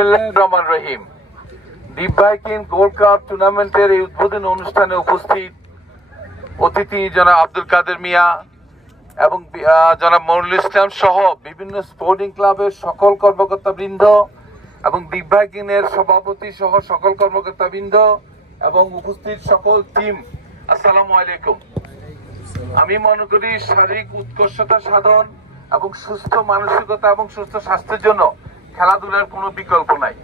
বিসমিল্লাহির রহমানির রহিম। Deep biking gold cup টুর্নামেন্টের এই উদ্বোধনী অনুষ্ঠানে উপস্থিত অতিথি জনাব আব্দুল কাদের মিয়া এবং জনাব মনিরুল ইসলাম সহ বিভিন্ন স্পোর্টিং ক্লাবের সকল কর্মকর্তাবৃন্দ এবং ডিপ বাইকিং এর সভাপতি সহ সকল কর্মকর্তাবৃন্দ এবং উপস্থিত সকল টিম, আসসালামু আলাইকুম। আমি মনে করি শারীরিক উৎকর্ষতা সাধন এবং সুস্থ মানসিকতা এবং সুস্থ স্বাস্থ্যের জন্য খেলাধুলার কোনো বিকল্প নাই।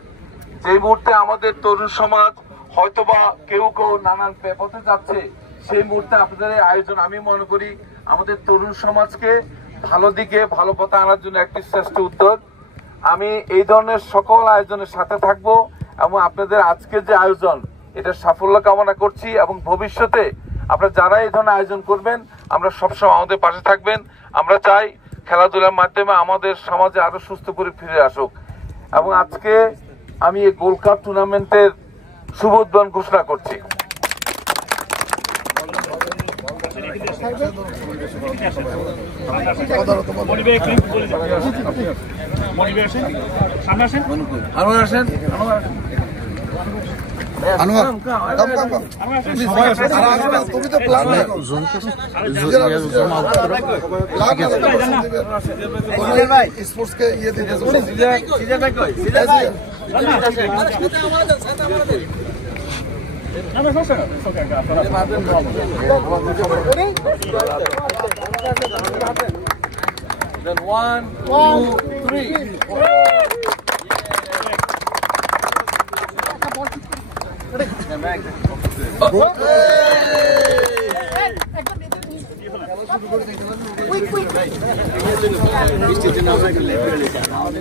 যে মুহূর্তে আমাদের তরুণ সমাজ হয়তোবা কেউ কেউ নানান পথে যাচ্ছে, সেই মুহূর্তে আপনাদের এই আয়োজন আমি মনে করি আমাদের তরুণ সমাজকে ভালো দিকে ভালো পথে আনার জন্য একটি শ্রেষ্ঠ উদ্যোগ। আমি এই ধরনের সকল আয়োজনের সাথে থাকব এবং আপনাদের আজকের যে আয়োজন এটা সাফল্য কামনা করছি এবং ভবিষ্যতে আপনারা যারা এই ধরনের আয়োজন করবেন আমরা সবসময় আমাদের পাশে থাকবেন। আমরা চাই খেলাধুলার মাধ্যমে আমাদের সমাজে আরো সুস্থ করে ফিরে আসুক এবং আজকে আমি এই গোল্ড কাপ টুর্নামেন্টের শুভ উদ্বোধন ঘোষণা করছি। Then 1, 2, 3. Quick.